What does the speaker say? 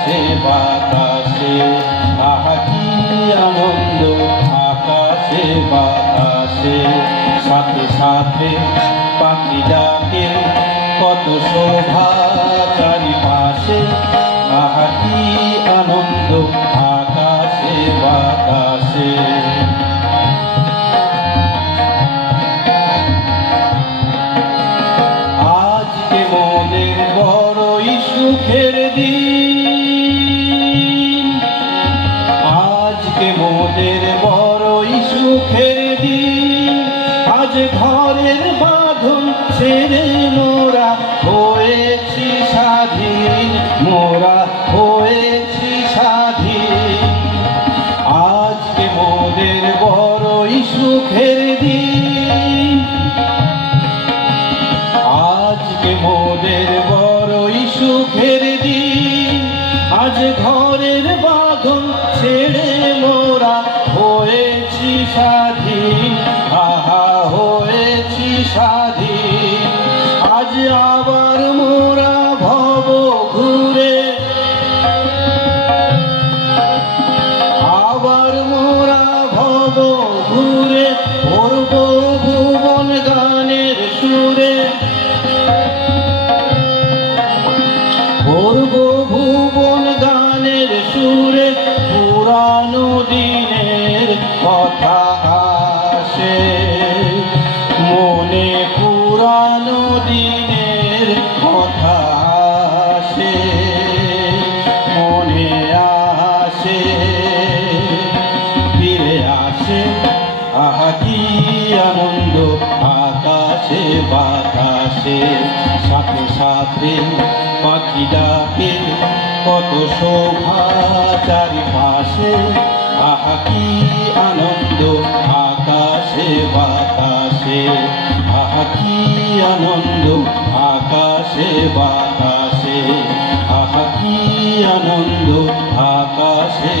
আকাশে বাতাসে, আহা কি আনন্দ আকাশে বাতাসে। সাথে সাথে পাখি ডাকে কত শোভা চারিপাশে, আহা কি আনন্দ আকাশে বাতাসে। আজকে মনের বড়ই সুখের দিন, আজকে মনের বড়ই সুখের দিন। আজ ঘরের বাঁধন ছেড়ে মোরা হয়েছি স্বাধীন, মোরা হয়েছি স্বাধীন। আজকে মোদের বড়ই সুখের দিন, আজকে মোদের বড়ই সুখের দিন। আজ ঘরের বাঁধন ছেড়ে মোরা হয়েছি স্বাধীন, আহা হয়েছি স্বাধীন। আজ আবার মোরা ভব ঘুরে, আবার মোরা ভব ঘুরে পড়ব ভুবন গানের সুরে, পড়ব ভুবন গানের সুরে। পুরানো দিনের কথা আসে মনে, পুরানো দিনের কথা আসে মনে আসে, ফিরে আসে আহা কি আনন্দ আকাশে বাতাসে। সাথে সাথে পাখি ডাকে কত শোভা চারিপাশে, আহা কি আনন্দ আকাশে বাতাসে, আহা কি আনন্দ আকাশে বাতাসে, আহা কি আনন্দ আকাশে।